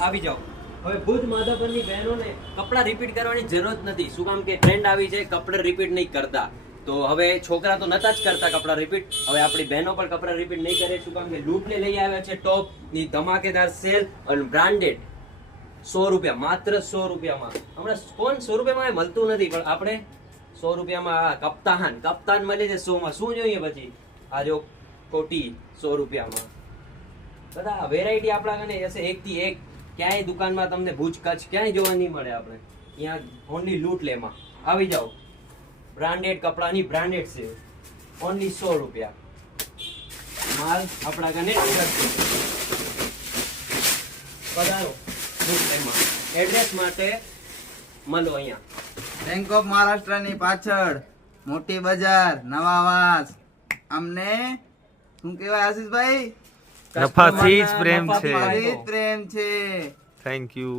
આવી જાઓ. હવે ભુજ માધાપરની બહેનોને કપડાં રિપીટ કરવાની જરૂર નથી. શું કામ કે ટ્રેન્ડ આવી છે, કપડાં રિપીટ નહીં કરતા. તો હવે છોકરા તો નતા જ કરતા કપડાં રિપીટ. હવે આપણી બહેનો પણ કપડાં રિપીટ નહીં કરે. શું કામ કે લૂંટને લઈ આવ્યા છે ટોપ ની ધમાકેદાર સેલ અને બ્રાન્ડેડ. 100 રૂપિયા, માત્ર 100 રૂપિયામાં. હમણાં કોણ 100 રૂપિયામાં મળતું નથી, પણ આપણે 100 રૂપિયામાં કપ્તાન મળે છે 100 માં. શું જોઈએ પછી? આ જો કોટી 100 રૂપિયામાં. બધા વેરાયટી આપણા કને હશે એક થી એક. ક્યાંય દુકાનમાં તમને ભુજ કચ્છ ક્યાંય જોવા નહીં મળે. આપણે અહીંયા ઓનલી લૂંટ લેમાં આવી જાઓ. બ્રાન્ડેડ કપડાની બ્રાન્ડેડ છે, ઓનલી 100 રૂપિયા. માલ આપણા કને પધારો લૂંટ લેમાં. એડ્રેસ માટે મળો અહીંયા બેંક ઓફ મહારાષ્ટ્રની પાછળ મોટી બજાર, નવાવાસ. અમને શું કહેવાય આશીષભાઈ? નફાથી જ પ્રેમ છે. પ્રેમ છે. Thank you.